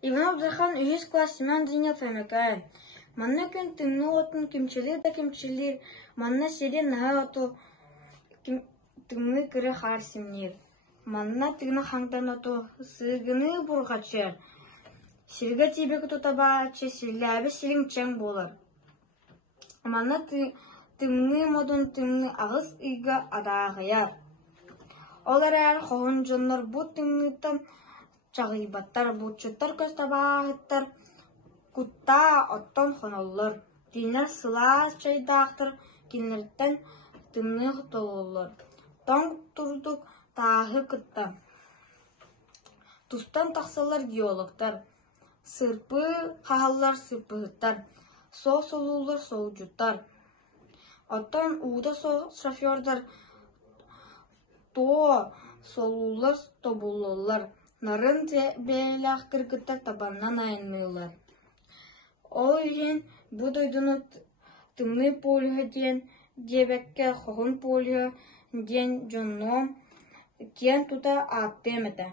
Иванов Дархан 3 класс Семен Динев эмекай. Манна күн тымны отын кимчилер да кимчилер, манна серен наға оту тымны кірі харсимнер. Манна тыгны хаңдан оту сығыны бұрғачыр. Сирге тибек тутабачы сирләбі сирин чәң болар. Манна тымны модун тымны ағыз үйге адағыяр. Олар әр қоғын жонлар бұ тымныттан чағыйбаттар, бұтчыттар көз табағыттар, кутта оттон хоноллар. Динер сыла чайдақтыр, кенлерттен тымны тололлар. Тоң тұрдық тағы кытта. Тустан тақсалар геологтар. Сырпы қағалар сырпығыттар. Сол-солулар солжуттар. Оттон ууда шофердар. То солулар тобуллар. Нарын бәйләқ кіргіттар табаннан айынмыйлар. Ол үйен бұ дойдыны тымны полиға ден, дебекке қоғын полиға ден жонном кен тута аттемеді.